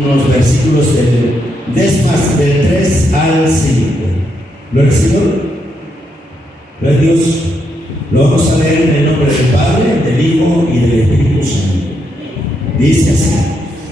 Los versículos del 3 al 5. Gloria al Señor. Gloria a Dios. Lo vamos a leer en el nombre del Padre, del Hijo y del Espíritu Santo. Dice así: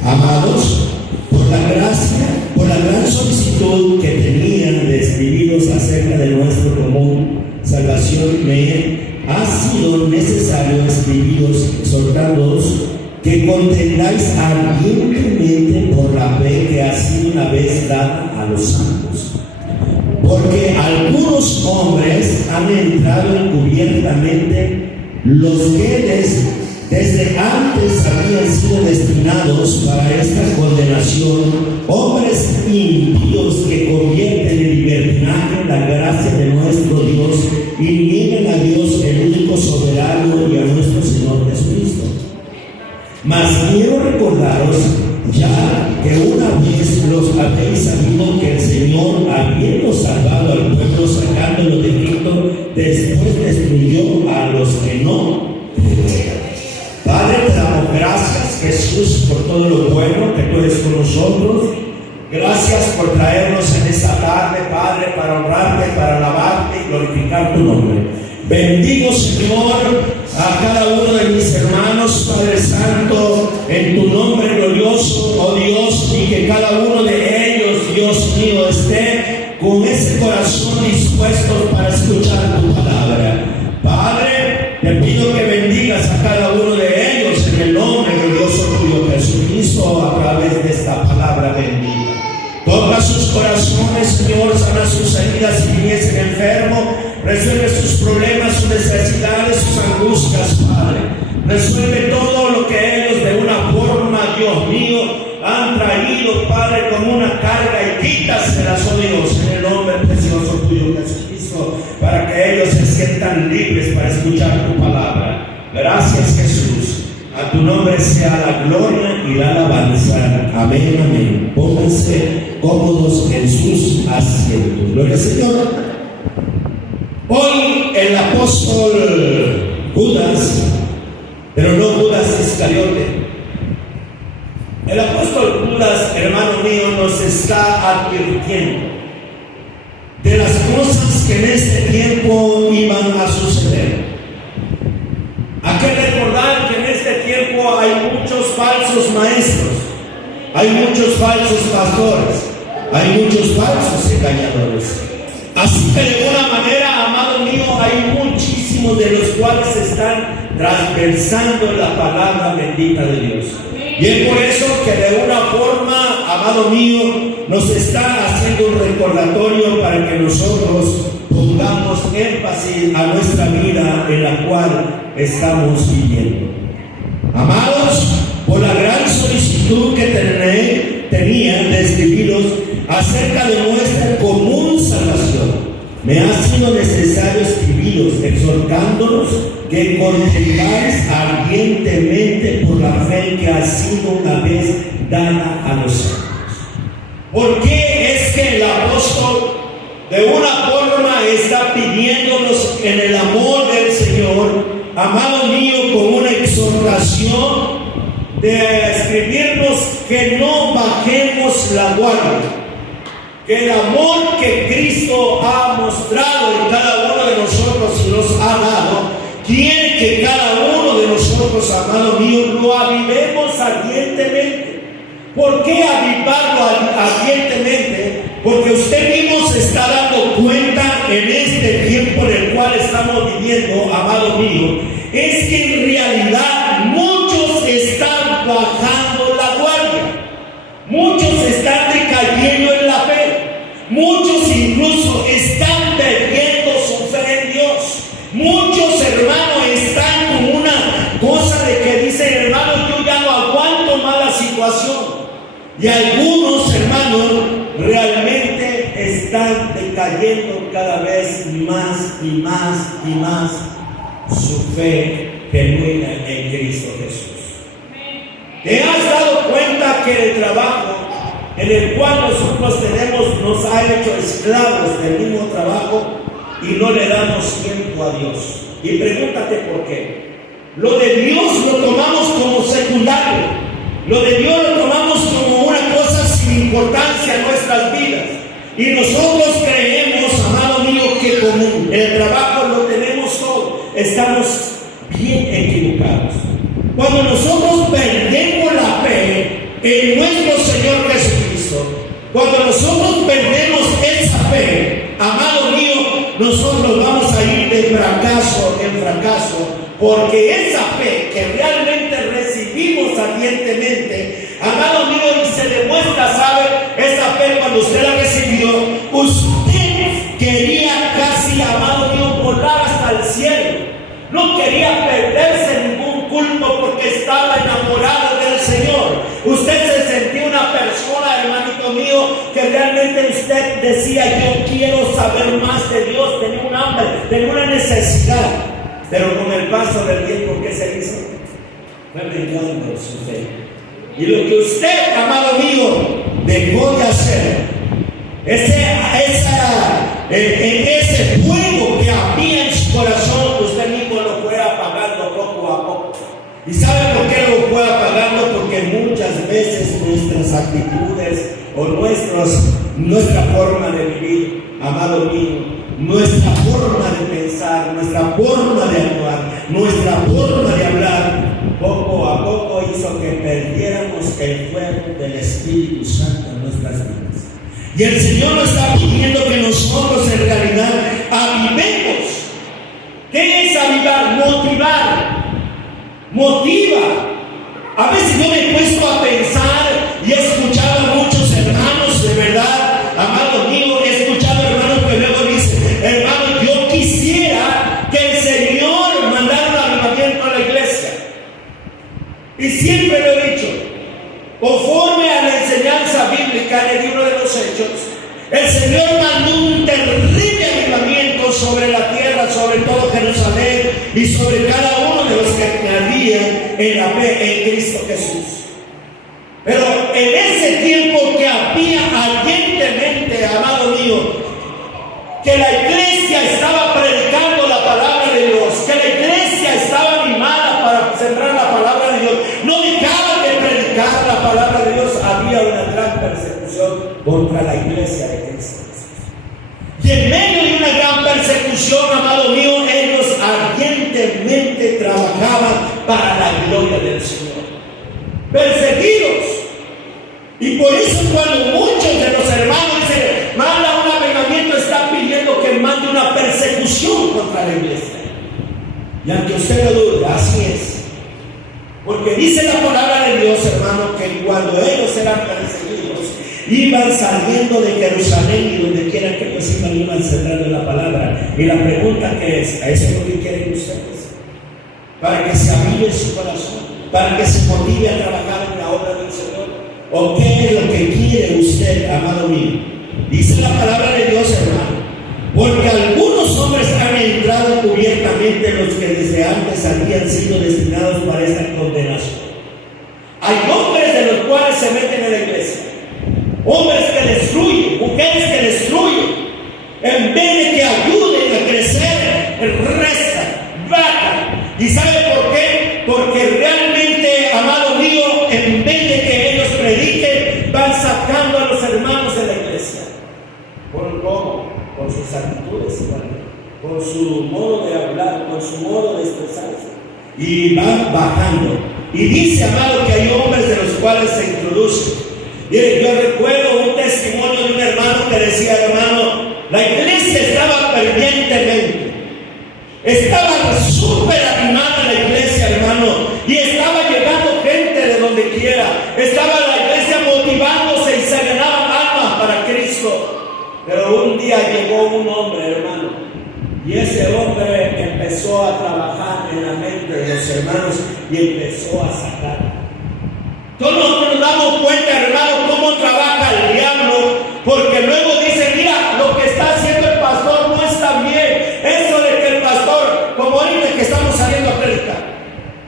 amados, por la gracia, por la gran solicitud que tenían de escribiros acerca de nuestra común salvación, me ha sido necesario escribiros exhortándoos que contendáis ardientemente por la fe que ha sido una vez dada a los santos. Porque algunos hombres han entrado encubiertamente, los que desde antes habían sido destinados para esta condenación, hombres impíos que convierten en libertinaje la gracia de nuestro Dios y niegan a Dios, el único soberano, y a nuestro Señor Jesucristo. Mas quiero recordaros ya que una vez los habéis sabido que el Señor, habiendo salvado al pueblo, sacándolo de Egipto, después destruyó a los que no creyeron. Padre, te damos gracias, Jesús, por todo lo bueno que tú eres con nosotros. Gracias por traernos en esta tarde, Padre, para honrarte, para alabarte y glorificar tu nombre. Bendigo, Señor, a cada uno de mis hermanos, Padre Santo, en tu nombre glorioso, oh Dios, y que cada uno de ellos, Dios mío, esté con ese corazón dispuesto para escuchar tu palabra. Padre, te pido que bendigas a cada uno de ellos en el nombre glorioso tuyo, Jesucristo, a través de esta palabra bendita. Toca sus corazones, Señor, sana sus heridas si viniesen enfermos. Resuelve sus problemas, sus necesidades, sus angustias, Padre. Resuelve todo lo que ellos de una forma, Dios mío, han traído, Padre, como una carga, y quítaselas, oh Dios, en el nombre precioso tuyo, Jesucristo, para que ellos se sientan libres para escuchar tu palabra. Gracias, Jesús. A tu nombre sea la gloria y la alabanza. Amén, amén. Pónganse cómodos en sus asientos. Gloria al Señor. Hoy el apóstol Judas, pero no Judas Iscariote, el apóstol Judas, hermano mío, nos está advirtiendo de las cosas que en este tiempo iban a suceder. Hay que recordar que en este tiempo hay muchos falsos maestros, hay muchos falsos pastores, hay muchos falsos engañadores. Así que de una manera, amado mío, hay muchísimos de los cuales están transversando la palabra bendita de Dios. Y es por eso que de una forma, amado mío, nos está haciendo un recordatorio para que nosotros pongamos énfasis a nuestra vida en la cual estamos viviendo. Amados, por la gran solicitud que tenían de escribiros acerca de nuestra común salvación, me ha sido necesario escribiros, exhortándonos que contendáis ardientemente por la fe que ha sido una vez dada a los santos. ¿Por qué es que el apóstol de una forma está pidiéndonos en el amor del Señor, amado mío, con una exhortación de escribirnos que no bajemos la guardia? Que el amor que Cristo ha mostrado en cada uno de nosotros y nos ha dado, quiere que cada uno de nosotros, amado mío, lo avivemos ardientemente. ¿Por qué avivarlo ardientemente? Porque usted mismo se está dando cuenta en este tiempo en el cual estamos viviendo, amado mío, es que en realidad muchos están bajando la guardia, muchos están decayendo en la fe. Muchos incluso están perdiendo su fe en Dios. Muchos, hermanos, están con una cosa de que dicen, hermanos, yo ya no aguanto más la situación. Y algunos, hermanos, realmente están decayendo cada vez más y más y más su fe genuina en Cristo Jesús. ¿Te has dado cuenta que el trabajo en el cual nosotros tenemos nos ha hecho esclavos del mismo trabajo y no le damos tiempo a Dios? Y pregúntate por qué. Lo de Dios lo tomamos como secundario, lo de Dios lo tomamos como una cosa Y nosotros creemos, amado mío, que con el trabajo lo tenemos todo. Estamos bien equivocados. Cuando nosotros perdemos la fe en nuestro Señor Jesucristo, cuando nosotros perdemos esa fe, amado mío, nosotros vamos a ir de fracaso en fracaso, porque esa fe que realmente recibimos ardientemente, amado mío, y se demuestra, ¿sabe? Esa fe cuando usted la recibió, usted quería casi, amado mío, volar hasta el cielo. No quería perderse ningún culto porque estaba enamorado del Señor. Usted se sentía una persona, hermanito mío, que realmente usted decía: yo quiero saber más de Dios, tenía un hambre, tenía una necesidad. Pero con el paso del tiempo, ¿qué se hizo? Fue menguando su fe. Y lo que usted, amado mío, dejó de hacer, en ese fuego que había en su corazón, usted mismo lo fue apagando poco a poco. ¿Y sabe por qué lo fue apagando? Porque muchas veces nuestras actitudes o nuestra forma de vivir, amado mío, nuestra forma de pensar, nuestra forma de actuar, nuestra forma de hablar, poco a poco hizo que perdiéramos el fuego del Espíritu Santo en nuestras vidas. Y el Señor nos está pidiendo que nosotros en realidad avivemos. ¿Qué es avivar? Motiva. A veces yo me he puesto a pensar y he escuchado a muchos hermanos, de verdad, amado mío, he escuchado hermanos que luego dicen: hermano, yo quisiera que el Señor mandara un avivamiento a la iglesia. Y siempre lo he dicho, conforme a la enseñanza bíblica en el libro de los Hechos, el Señor mandó un terrible avivamiento sobre la tierra, sobre todo Jerusalén y sobre cada uno de los que creían en la fe en Cristo Jesús. Pero en ese tiempo que había ardientemente, amado mío, que la iglesia estaba predicando la palabra de Dios, que la iglesia estaba animada para sembrar la palabra de Dios, no dejaba de predicar la palabra de Dios, había una gran persecución contra la iglesia de Cristo. Y en medio de una gran persecución, amado mío, ellos ardientemente trabajaban para la gloria del Señor. Perseguidos. Y por eso cuando muchos de los hermanos dicen: manda un avivamiento, están pidiendo que mande una persecución contra la iglesia. Y aunque usted lo dude, así es. Porque dice la palabra de Dios, hermano, que cuando ellos eran perseguidos, iban saliendo de Jerusalén y donde quiera que pues iban sembrando la palabra. Y la pregunta que es: ¿a eso es lo que quieren ustedes? Para que se avive su corazón, para que se motive a trabajar en la obra del Señor. ¿O qué es lo que quiere usted, amado mío? Dice la palabra de Dios, hermano: porque algunos hombres han entrado cubiertamente, los que desde antes habían sido destinados para esta condenación. Hay hombres de los cuales se meten en la iglesia, hombres que destruyen, mujeres que destruyen, en vez de que ayuden a crecer, restan, bajan. ¿Y sabe por qué? Porque realmente, amado mío, en vez de que ellos prediquen, van sacando a los hermanos de la iglesia. ¿Por cómo? Con sus actitudes, con su modo de hablar, con su modo de expresarse. Y van bajando. Y dice, amado, que hay hombres de los cuales se introducen. Mire, yo recuerdo un testimonio de un hermano que decía: hermano, la iglesia estaba fervientemente. Estaba súper animada la iglesia, hermano, y estaba llegando gente de donde quiera. Estaba la iglesia motivándose y se ganaban almas para Cristo. Pero un día llegó un hombre, hermano, y ese hombre empezó a trabajar en la mente de los hermanos y empezó a sacar. Todos nos damos cuenta, hermano, cómo trabaja el diablo, porque luego dice: mira, lo que está haciendo el pastor no está bien. Eso de que el pastor, como ahorita que estamos saliendo a predicar,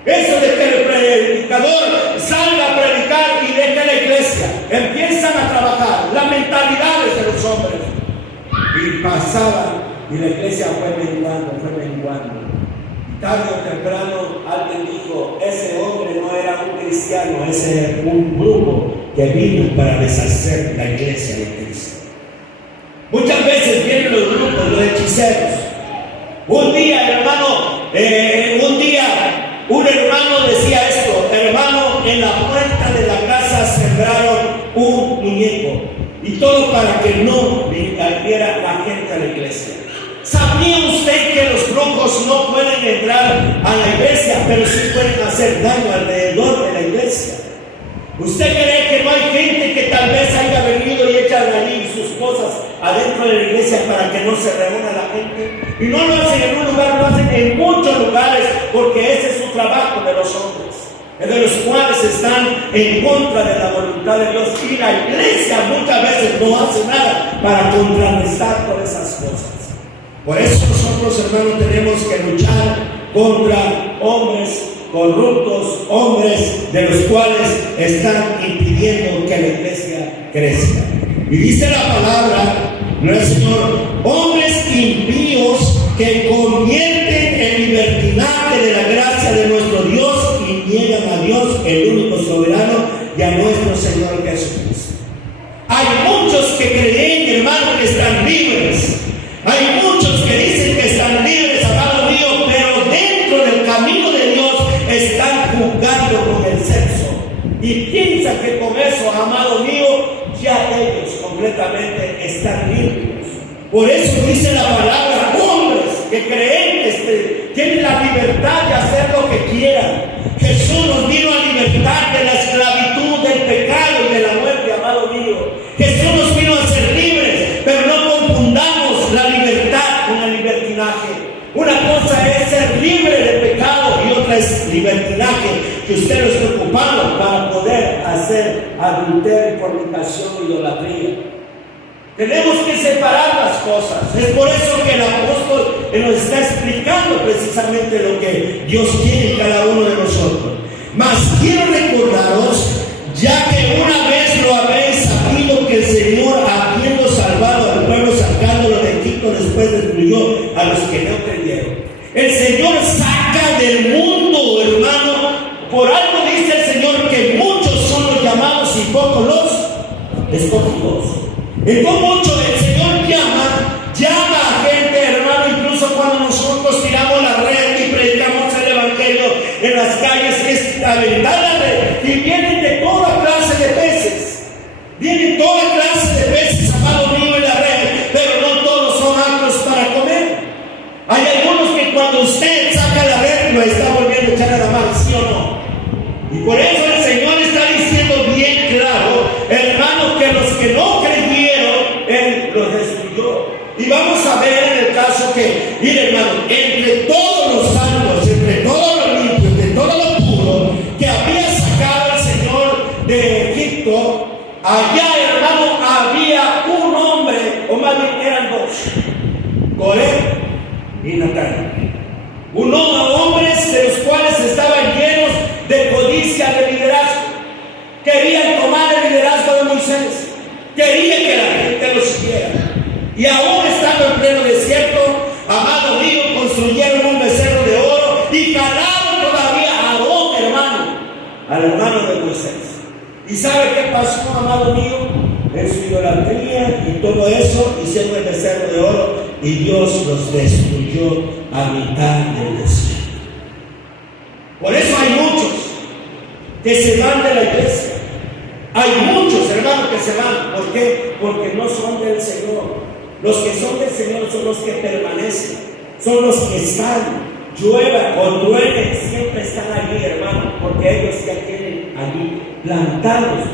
eso de que el predicador salga a predicar y deje la iglesia, empiezan a trabajar las mentalidades de los hombres. Y pasaban, y la iglesia fue menguando. Y tarde o temprano alguien dijo: ese hombre no era un cristiano, ese era un grupo que vino para deshacer la iglesia de Cristo. Muchas veces vienen los grupos, los hechiceros. Un día, hermano, un hermano decía esto: hermano, en la puerta de la casa sembraron un muñeco, y todo para que no viera la gente a la iglesia. ¿Sabía usted que los brujos no pueden entrar a la iglesia, pero sí pueden hacer daño alrededor de la iglesia? ¿Usted cree que no hay gente que tal vez haya venido y echan allí sus cosas adentro de la iglesia para que no se reúna la gente? Y no lo hacen en un lugar, lo hacen en muchos lugares, porque ese es su trabajo de los hombres, de los cuales están en contra de la voluntad de Dios. Y la iglesia muchas veces no hace nada para contrarrestar todas esas cosas. Por eso nosotros, hermanos, tenemos que luchar contra hombres corruptos, hombres de los cuales están impidiendo que la iglesia crezca. Y dice la palabra, ¿no es, Señor? Hombres impíos que convierten en libertinaje de la gracia de nuestro Dios y niegan a Dios, el único soberano, y a nuestro Señor Jesucristo. Hay muchos que creen, hermano, que están libres. Hay muchos que dicen que están libres, amado mío, pero dentro del camino de Dios están jugando con el sexo. Y piensan que con eso, amado mío, ya ellos completamente están limpios. Por eso dice la palabra: hombres que creen que tienen la libertad de hacer lo que quieran. Jesús nos vino a libertar de la esclavitud, del pecado y de la muerte, amado mío. Jesús nos vino a ser libres, pero no confundamos la libertad con el libertinaje. Una cosa es ser libre de pecado y otra es libertinaje, que usted lo está ocupando para poder hacer adulterio, fornicación, idolatría. Tenemos que separar las cosas. Es por eso que el apóstol nos está explicando precisamente lo que Dios quiere en cada uno de nosotros. Mas quiero recordaros, ya que una vez lo habéis sabido, que el Señor, habiendo salvado al pueblo, sacándolo de Egipto, después destruyó a los que no creyeron. El Señor saca del mundo, hermano. Por algo dice el Señor que muchos son los llamados y pocos los escogidos. Entonces mucho el Señor llama a gente, hermano, incluso cuando nosotros tiramos la red y predicamos el evangelio en las calles, es aventar la red y vienen de toda clase de peces. Vienen toda clase de peces, amado mío, en la red, pero no todos son aptos para comer. Hay algunos que cuando usted saca la red lo está volviendo a echar a la mar, ¿sí o no? Y por eso el Señor está diciendo bien claro, hermano, que los que no creyeron, Él los destruyó. Y vamos a ver en el caso que, mire, hermano, entre todos los santos, entre todo lo limpio, entre todo lo puro que había sacado el Señor de Egipto, allá, hermano, había un hombre, o más bien eran dos, Coré y Natán. Hombres de los cuales estaban llenos de codicia de liderazgo. Querían tomar el liderazgo de Moisés, querían que la gente lo siguiera. Y aún estando en pleno desierto, amado mío, construyeron un becerro de oro y jalaron todavía a Aarón, hermano, al hermano de Moisés. ¿Y sabe qué pasó, amado mío? En su idolatría y todo eso, hicieron el becerro de oro y Dios los destruyó a mitad del desierto. Por eso hay muchos que se van de la iglesia. Hay muchos, hermanos, que se van. ¿Por qué? Porque no son del Señor. Los que son del Señor son los que permanecen, son los que están, llueva o truene, siempre están allí, hermano, porque ellos ya tienen allí plantados.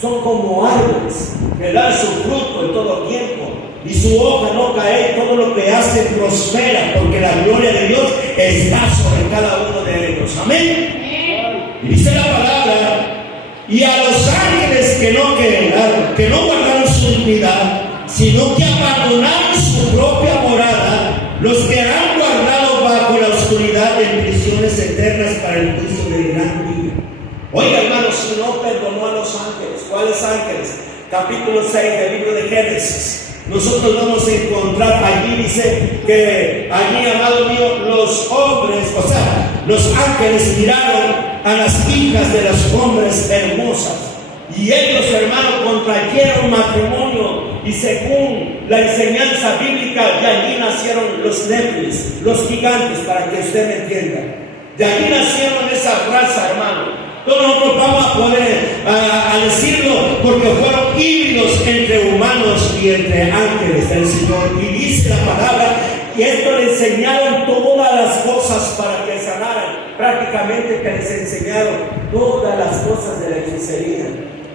Son como árboles que dan su fruto en todo tiempo y su hoja no cae. Todo lo que hace prospera, porque la gloria de Dios está sobre cada uno de ellos. Amén. Y dice la palabra: y a los ángeles que no quedaron, que no guardaron su dignidad, sino que abandonaron su propia morada, los que han guardado bajo la oscuridad en prisiones eternas para el juicio del gran día. Oiga, hermanos, si no perdonó a los ángeles, ¿cuáles ángeles? Capítulo 6 del libro de Génesis. Nosotros vamos a encontrar allí, dice que allí, amado mío, los hombres, o sea, los ángeles miraron a las hijas de los hombres hermosas, y ellos, hermanos, contrayeron matrimonio 1. Y según la enseñanza bíblica, de allí nacieron los Nephilim, los gigantes, para que usted me entienda. De allí nacieron esa raza, hermano. Todos nosotros vamos a poder a decirlo porque fueron híbridos entre humanos y entre ángeles del Señor. Y dice la palabra, y esto le enseñaron todas las cosas para que sanaran. Prácticamente que les enseñaron todas las cosas de la hechicería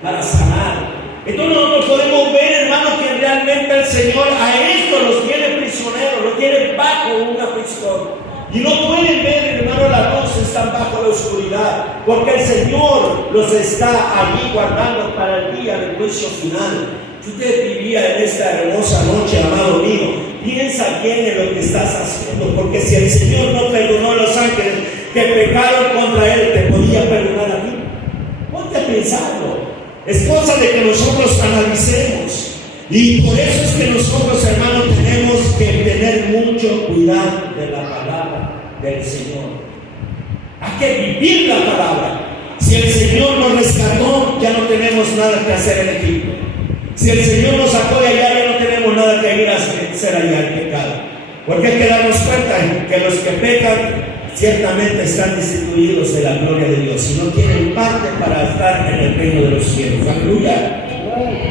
para sanar. Entonces nosotros podemos ver, hermano, que realmente el Señor a esto los tiene prisioneros, los tiene bajo una prisión. Y no pueden ver, hermano, la luz, están bajo la oscuridad, porque el Señor los está allí guardando para el día del juicio final. Si usted vivía en esta hermosa noche, amado mío, piensa bien en lo que estás haciendo, porque si el Señor no perdonó a los ángeles que pecaron contra Él, ¿te podía perdonar a ti? Ponte a pensarlo. Es cosa de que nosotros analicemos. Y por eso es que nosotros, hermanos, tenemos que tener mucho cuidado de la palabra del Señor. Hay que vivir la palabra. Si el Señor nos rescató, ya no tenemos nada que hacer en Egipto. Si el Señor nos sacó de allá, ya no tenemos nada que ir a hacer allá el pecado. Porque hay que darnos cuenta que los que pecan ciertamente están destituidos de la gloria de Dios y no tienen parte para estar en el reino de los cielos. Aleluya.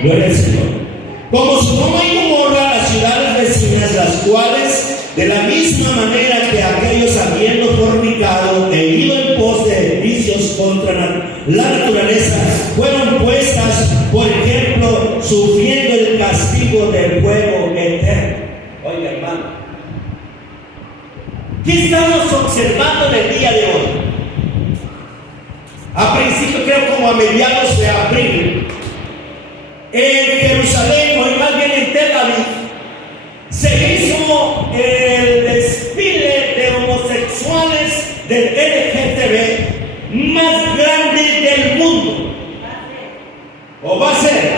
Gloria al Señor. Como Sodoma y Gomorra, las ciudades vecinas, las cuales, de la misma manera que aquellos habiendo fornicado e ido en pos de vicios contra la naturaleza, fueron puestas, por ejemplo, sufriendo el castigo del fuego eterno. Oiga, hermano, ¿qué estamos observando en el día de hoy? A principio, creo como a mediados de abril, en Jerusalén, o más bien en Tel Aviv, se hizo el desfile de homosexuales del LGTB más grande del mundo. ¿O va a ser?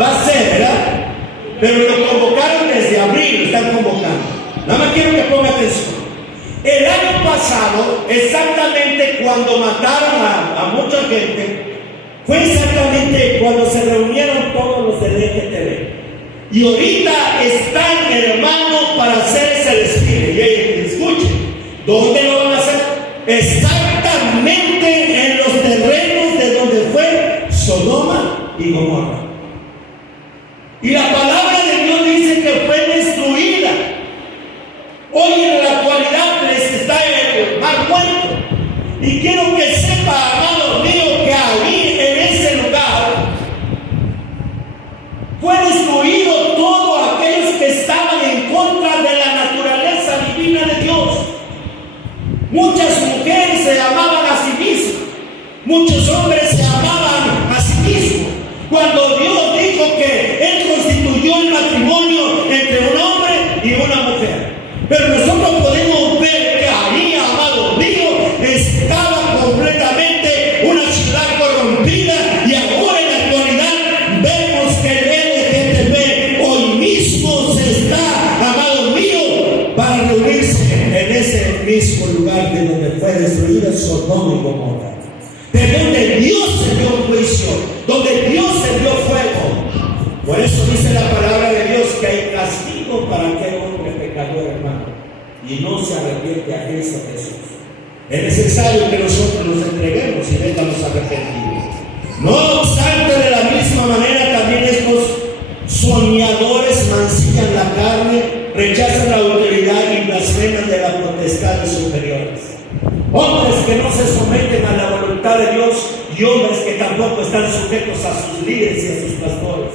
Va a ser, ¿verdad? Pero lo convocaron desde abril, lo están convocando. Nada más quiero que ponga atención. El año pasado, exactamente cuando mataron a mucha gente, fue exactamente cuando se reunieron todos los del LGTB. Y ahorita están, hermanos, para hacer ese desfile. Y escuchen, ¿dónde lo van a hacer? Exactamente en los terrenos de donde fue Sodoma y Gomorra. Y la palabra de Dios dice que fue destruida. Hoy en la actualidad les está el mar muerto. Y quiero que sepa, amado mío, que ahí en ese lugar fue destruido todos aquellos que estaban en contra de la naturaleza divina de Dios. Muchas mujeres se amaban a sí mismas, muchos hombres se amaban a sí mismos. Cuando Dios dijo que Él constituyó el matrimonio entre un hombre y una mujer. Pero nosotros podemos ver que ahí, amado mío, estaba completamente una ciudad corrompida, y ahora en la actualidad vemos que el LGTB hoy mismo se está, amado mío, para reunirse en ese mismo lugar de donde fue destruida Sodoma y Gomorra, de donde Dios se dio juicio, donde Dios se dio fuego. Por eso dice la palabra de Dios que hay castigo para aquel hombre pecador, hermano, y no se arrepiente a Cristo Jesús. Es necesario que nosotros nos entreguemos y vengamos arrepentidos. No obstante, de la misma manera también estos soñadores mancillan la carne, rechazan la autoridad y blasfeman de las potestades superiores. Hombres que no se someten a la voluntad de Dios, y hombres que tampoco están sujetos a sus líderes y a sus pastores.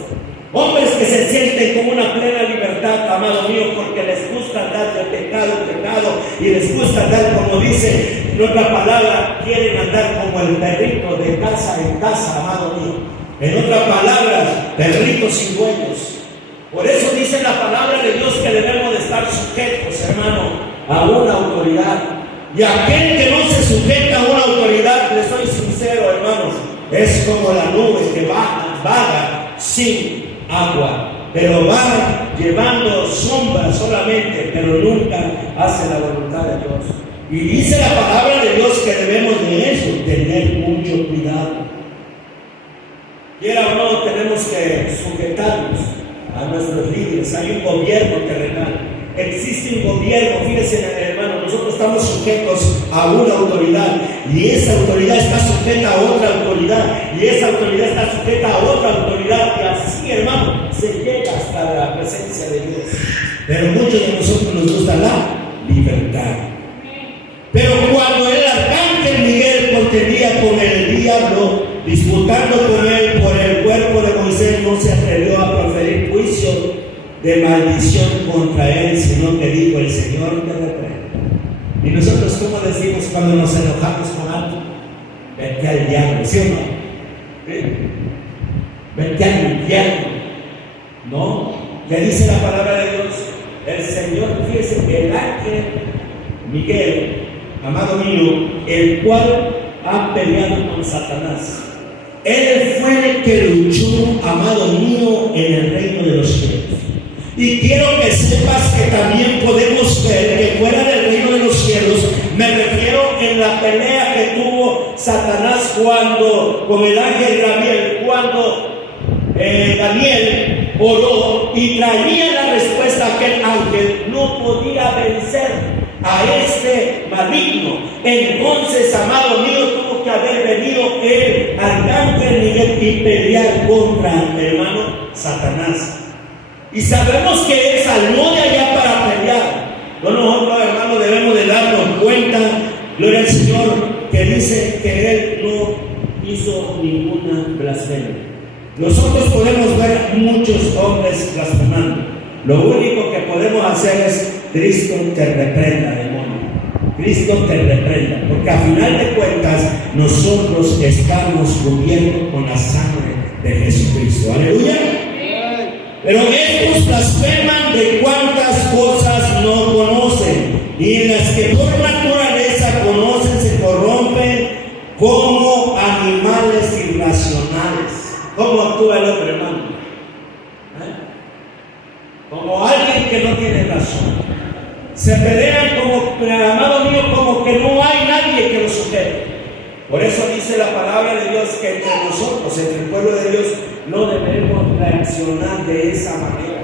Hombres que se sienten con una plena libertad, amado mío, porque les gusta andar de pecado en pecado, y les gusta andar, como dice nuestra palabra, quieren andar como el perrito de casa en casa, amado mío. En otras palabras, perritos sin dueños. Por eso dice la palabra de Dios que debemos de estar sujetos, hermano, a una autoridad. Y aquel que no se sujeta a una autoridad, les soy sincero, hermanos, es como la nube que vaga sin agua, pero va llevando sombra solamente, pero nunca hace la voluntad de Dios. Y dice la palabra de Dios que debemos de eso, tener mucho cuidado. Quiera o no, tenemos que sujetarnos a nuestros líderes. Hay un gobierno terrenal. Existe un gobierno, fíjense hermano, nosotros estamos sujetos a una autoridad y esa autoridad está sujeta a otra autoridad y esa autoridad está sujeta a otra autoridad y así hermano se llega hasta la presencia de Dios. Pero muchos de nosotros nos gusta la libertad. Pero cuando el arcángel Miguel contendía con el diablo, disputando con él por el cuerpo de Moisés, no se atrevió a proferir juicio de maldición contra él, sino que dijo: el Señor te reprenda. Y nosotros, ¿cómo decimos cuando nos enojamos con algo? Vete al diablo, ¿sí o no? ¿Sí? Vete al infierno. ¿No? ¿Qué dice la palabra de Dios? El Señor, fíjese, el ángel Miguel, amado mío, el cual ha peleado con Satanás. Él fue el que luchó, amado mío, en el reino de los cielos. Y quiero que sepas que también podemos ver que fuera del reino de los cielos, me refiero en la pelea que tuvo Satanás cuando, con el ángel Gabriel, cuando Daniel oró y traía la respuesta a aquel ángel, no podía vencer a este maligno. Entonces, amado mío, tuvo que haber venido el arcángel Miguel y pelear contra el hermano Satanás. Y sabemos que él salió de allá para pelear. No, nosotros, hermanos, debemos de darnos cuenta, gloria al Señor, que dice que él no hizo ninguna blasfemia. Nosotros podemos ver muchos hombres blasfemando. Lo único que podemos hacer es: Cristo te reprenda, demonio. Cristo te reprenda. Porque a final de cuentas, nosotros estamos cubiertos con la sangre de Jesucristo. Aleluya. Pero estos blasfeman de cuantas cosas no conocen, y en las que por naturaleza conocen se corrompen como animales irracionales. ¿Cómo actúa el hombre, hermano? Como alguien que no tiene razón. Se pelean como, amado mío, como que no hay nadie que los sujete. Por eso dice la palabra de Dios que entre nosotros, entre el pueblo de Dios, no debemos reaccionar de esa manera.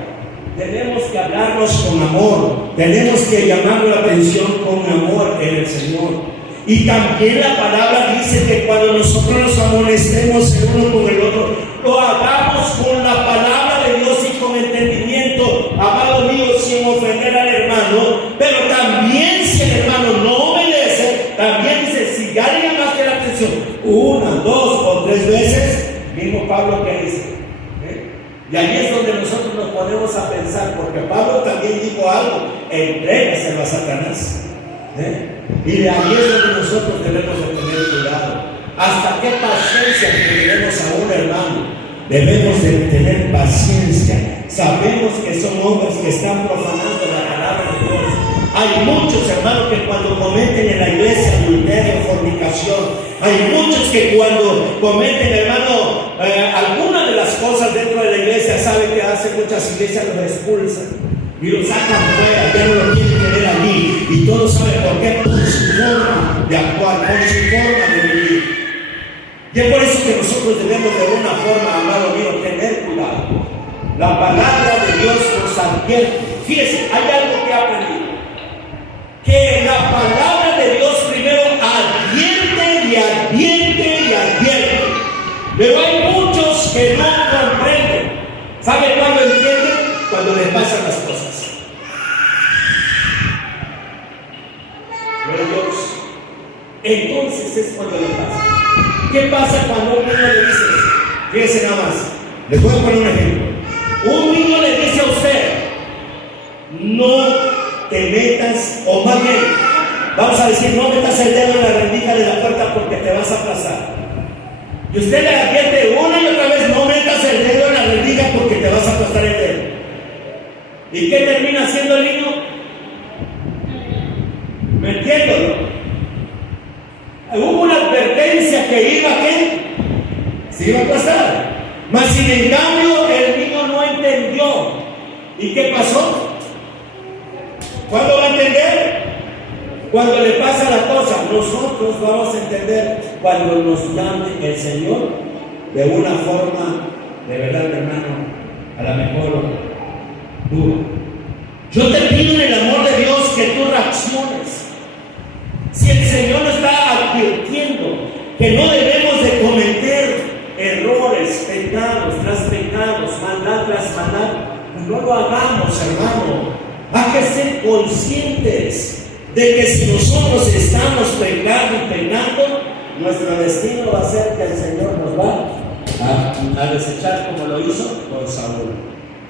Tenemos que hablarnos con amor, tenemos que llamar la atención con amor en el Señor. Y también la palabra dice que cuando nosotros nos amonestemos el uno con el otro, lo hagamos con la palabra de Dios y con entendimiento, amado mío, sin ofender al hermano. Pero también si el hermano no obedece, también dice: si ya le llamaste la atención 1, 2 o 3 veces, mismo Pablo que dice, y ahí es donde nosotros nos ponemos a pensar, porque Pablo también dijo algo: entrégaselo a Satanás. Y de ahí es donde nosotros debemos de tener cuidado. Hasta qué paciencia que tenemos a un hermano. Debemos de tener paciencia. Sabemos que son hombres que están profanando la palabra de Dios. Hay muchos hermanos que cuando cometen en la iglesia adulterio, fornicación, hay muchos que cuando cometen, hermano, alguna de las cosas dentro de la iglesia, saben que hace muchas iglesias los expulsan y los sacan fuera, ya no lo quieren tener allí, y todos saben por qué, por su forma de actuar, por su forma de vivir. Y es por eso que nosotros debemos de una forma, amado mío, tener cuidado. La palabra de Dios nos advierte. Fíjese, hay algo que he aprendido, que la palabra de Dios primero advierte y advierte y advierte, pero hay muchos que no comprenden. ¿Sabe cuándo entienden? Cuando les pasan las cosas. Pero Dios, entonces es cuando le pasa. ¿Qué pasa cuando un niño le dice? Fíjense nada más, les voy a poner un ejemplo. Un niño le dice a usted: no te metas, o más bien, vamos a decir, no metas el dedo en la rendija de la puerta porque te vas a aplazar. Y usted le advierte una y otra vez: no metas el dedo en la rendija porque te vas a aplastar el dedo. ¿Y qué termina haciendo el niño? Metiéndolo. Hubo una advertencia que iba a ¿qué? Se iba a aplastar. Mas sin en cambio el niño no entendió. ¿Y qué pasó? ¿Cuándo va a entender? Cuando le pasa la cosa. Nosotros vamos a entender cuando nos llame el Señor de una forma, de verdad, hermano, a lo mejor dura. Yo te pido en el amor de Dios que tú reacciones. Si el Señor nos está advirtiendo que no debemos de cometer errores, pecados tras pecados, maldad tras maldad, no lo hagamos, hermano. Hay que ser conscientes de que si nosotros estamos pecando y pecando, nuestro destino va a ser que el Señor nos va a desechar como lo hizo con Saúl.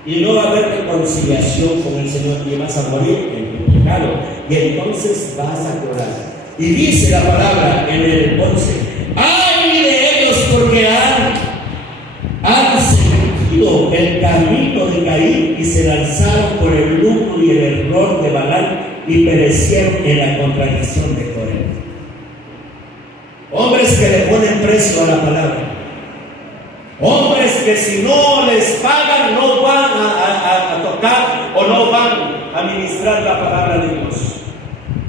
Y no va a haber reconciliación con el Señor y vas a morir en tu pecado. Y entonces vas a llorar. Y dice la palabra en el 11: ¡ay de ellos porque han seguido el camino de Caín y se lanzaron por el lucro y el error de Balaam y perecieron en la contradicción de Coré! Hombres que le ponen precio a la palabra. Hombres que si no les pagan no van a tocar o no van a ministrar la palabra de Dios.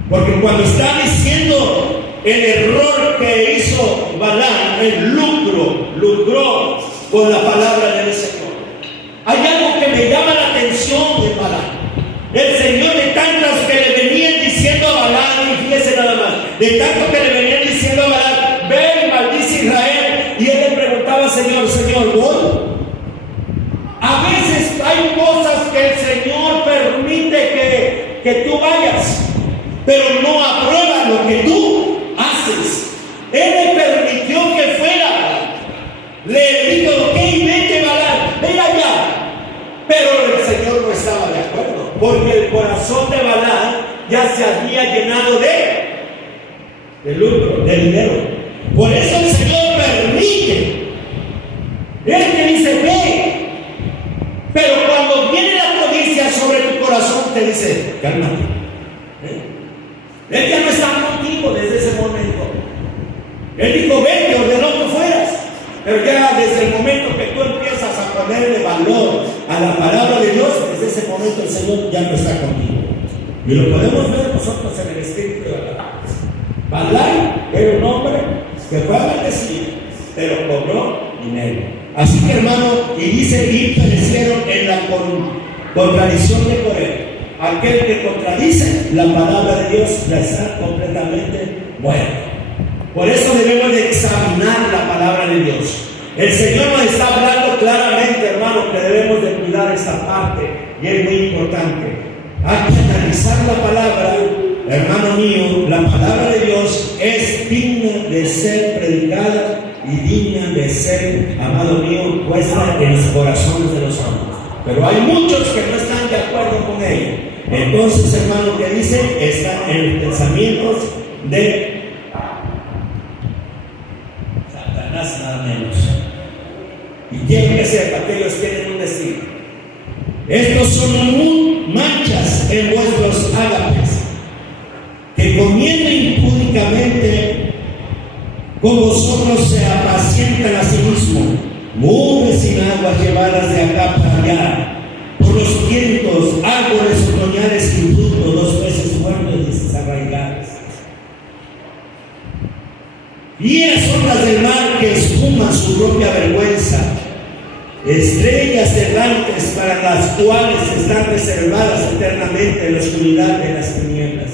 Porque cuando está diciendo el error que hizo Balaam, el lucró con la palabra del Señor. Hay algo que me llama la atención de Balaam. El Señor, de tantas que le venían diciendo a Balaam, y fíjese nada más, de tanto que le venían diciendo a Balaam: ve y maldice Israel. Y él le preguntaba: Señor, ¿voy? A veces hay cosas que el Señor permite que tú vayas, pero no aprueba lo que tú haces. Él le permitió que fuera. Le dijo: ok, vete, Balaam, ven allá. Pero el Señor no estaba de acuerdo, porque el corazón de Balaam ya se había llenado de lucro, de dinero. Por eso el Señor permite. Él te dice: ve. Pero cuando viene la codicia sobre tu corazón, te dice: cálmate. Él ya no está contigo desde ese momento. Él dijo: ven, te ordenó que fueras. Pero ya desde el momento que tú empiezas a ponerle valor a la palabra de Dios, desde ese momento el Señor ya no está contigo. Y lo podemos ver nosotros en el espíritu de Balaam. Balaam era un hombre que fue a bendecir, pero cobró dinero. Así que, hermano, y dice: y perecieron en la contradicción de Coré. Aquel que contradice la palabra de Dios ya está completamente muerto. Por eso debemos de examinar la palabra de Dios. El Señor nos está hablando claramente, hermano, que debemos de cuidar esta parte, y es muy importante. Hay que analizar la palabra, hermano mío. La palabra de Dios es digna de ser predicada y digna de ser, amado mío, puesta en los corazones de los hombres. Pero hay muchos que no están de acuerdo con ella. Entonces, hermano, que dice, está en los pensamientos de Satanás, nada menos. Y quiero que sepa que ellos tienen un destino. Estos son manchas en vuestros ágapes, que comiendo impúdicamente con vosotros se apacientan a sí mismos, nubes sin aguas llevadas de acá para allá, por los vientos, árboles otoñales sin fruto, 2 veces muertos y desarraigados. Y las ondas del mar que espuman su propia vergüenza, estrellas errantes para las cuales están reservadas eternamente en la oscuridad de las tinieblas.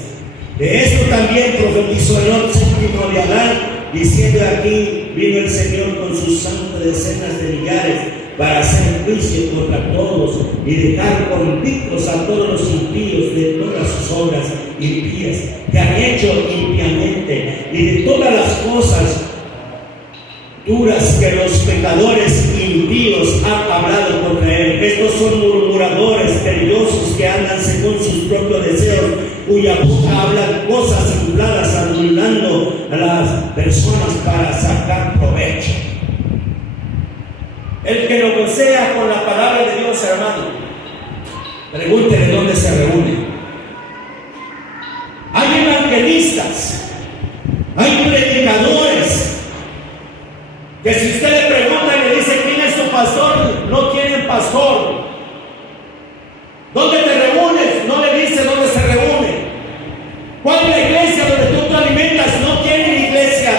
De esto también profetizó Enoc, séptimo de Adán, diciendo: aquí vino el Señor con sus santas decenas de millares para hacer juicio contra todos y dejar convictos a todos los impíos de todas sus obras impías que han hecho impiamente, y de todas las cosas duras que los pecadores impíos han hablado contra él. Estos son murmuradores, querellosos, que andan según sus propios deseos, cuya boca habla cosas infladas, adulando a las personas para sacar provecho. El que lo posea con la palabra de Dios, hermano, pregúntele dónde se reúne. Hay evangelistas, hay predicadores, que si usted le pregunta y le dice: ¿quién es tu pastor?, no tienen pastor. ¿Dónde te reúnes?, no le dice dónde se reúne. ¿Cuál es la iglesia donde tú te alimentas?, no tienen iglesia.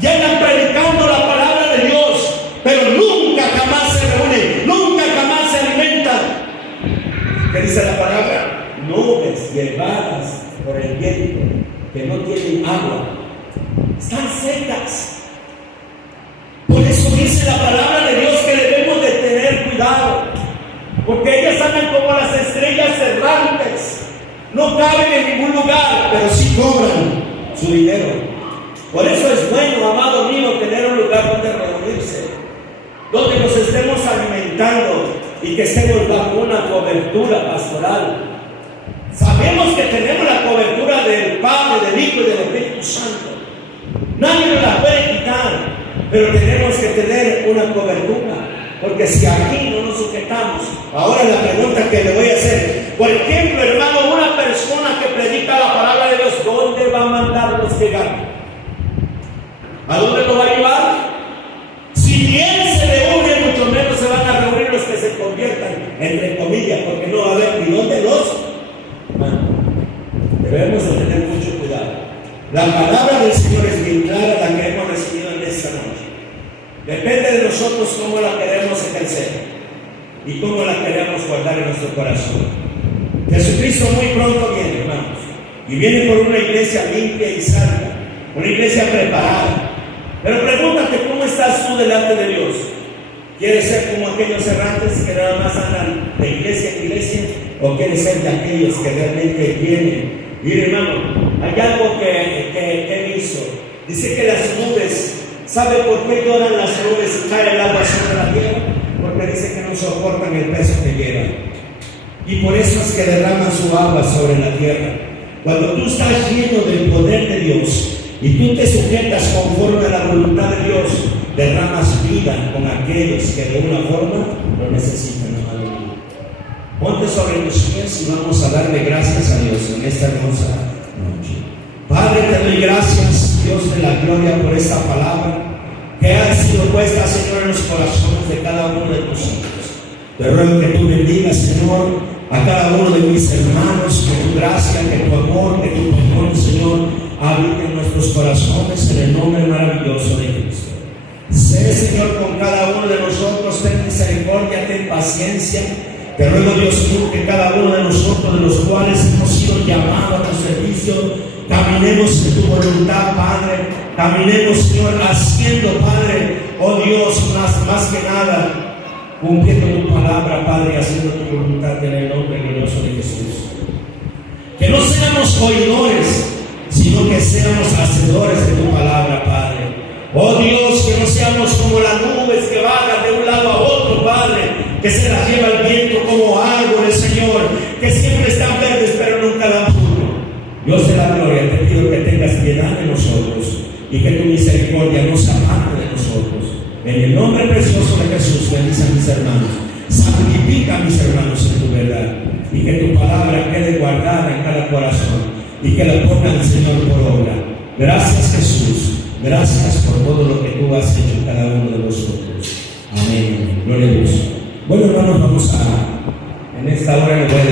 Llegan predicando la palabra de nubes llevadas por el viento, que no tienen agua, están secas. Por eso dice la palabra de Dios que debemos de tener cuidado, porque ellas andan como las estrellas errantes, no caben en ningún lugar, pero sí cobran su dinero. Por eso es bueno, amado mío, tener un lugar donde reunirse, donde nos estemos alimentando y que estemos bajo una cobertura pastoral. Sabemos que tenemos la cobertura del Padre, del Hijo y del Espíritu Santo. Nadie nos la puede quitar, pero tenemos que tener una cobertura, porque si aquí no nos sujetamos. Ahora la pregunta que le voy a hacer, por ejemplo, hermano, una persona que predica la palabra de Dios, ¿dónde va a mandar los que ganan? ¿A dónde lo va a llevar? Si bien se reúnen, mucho menos se van a reunir los que se conviertan, entre comillas, porque no va a haber ni dónde los. Bueno, debemos de tener mucho cuidado. La palabra del Señor es bien clara, la que hemos recibido en esta noche. Depende de nosotros cómo la queremos ejercer y cómo la queremos guardar en nuestro corazón. Jesucristo muy pronto viene, hermanos, y viene por una iglesia limpia y santa, una iglesia preparada. Pero pregúntate, ¿cómo estás tú delante de Dios? ¿Quieres ser como aquellos errantes que nada más andan de iglesia en iglesia? ¿O quieres ser de aquellos que realmente vienen? Mire, hermano, hay algo que hizo. Dice que las nubes, ¿sabe por qué lloran las nubes y cae el agua sobre la tierra? Porque dice que no soportan el peso que llevan. Y por eso es que derraman su agua sobre la tierra. Cuando tú estás lleno del poder de Dios y tú te sujetas conforme a la voluntad de Dios, derramas vida con aquellos que de una forma lo necesitan. Ponte sobre tus pies y vamos a darle gracias a Dios en esta hermosa noche. Padre, te doy gracias, Dios de la gloria, por esta palabra que ha sido puesta, Señor, en los corazones de cada uno de tus hijos. Te ruego que tú bendigas, Señor, a cada uno de mis hermanos, que tu gracia, que tu amor, que tu perdón, Señor, habite en nuestros corazones, en el nombre maravilloso de Cristo. Sé, Señor, con cada uno de nosotros, ten misericordia, ten paciencia. Te ruego, Dios mío, que cada uno de nosotros, de los cuales hemos sido llamados a tu servicio, caminemos en tu voluntad, Padre. Caminemos, Señor, haciendo, Padre, oh Dios, más que nada, cumpliendo tu palabra, Padre, y haciendo tu voluntad en el nombre glorioso de Jesús. Que no seamos oidores, sino que seamos hacedores de tu palabra, Padre. Oh Dios, que no seamos como las nubes que vagan de un lado a otro, Padre, que se las lleva el viento como árboles, Señor, que siempre están verdes pero nunca dan fruto. Dios de la gloria, te pido que tengas piedad de nosotros y que tu misericordia no se aparte de nosotros. En el nombre precioso de Jesús, bendice a mis hermanos, santifica a mis hermanos en tu verdad, y que tu palabra quede guardada en cada corazón y que la pongan, Señor, por obra. Gracias, Jesús. Gracias por todo lo que tú has hecho en cada uno de nosotros. Amén. Gloria a Dios. Bueno, hermanos, vamos a, en esta hora le voy a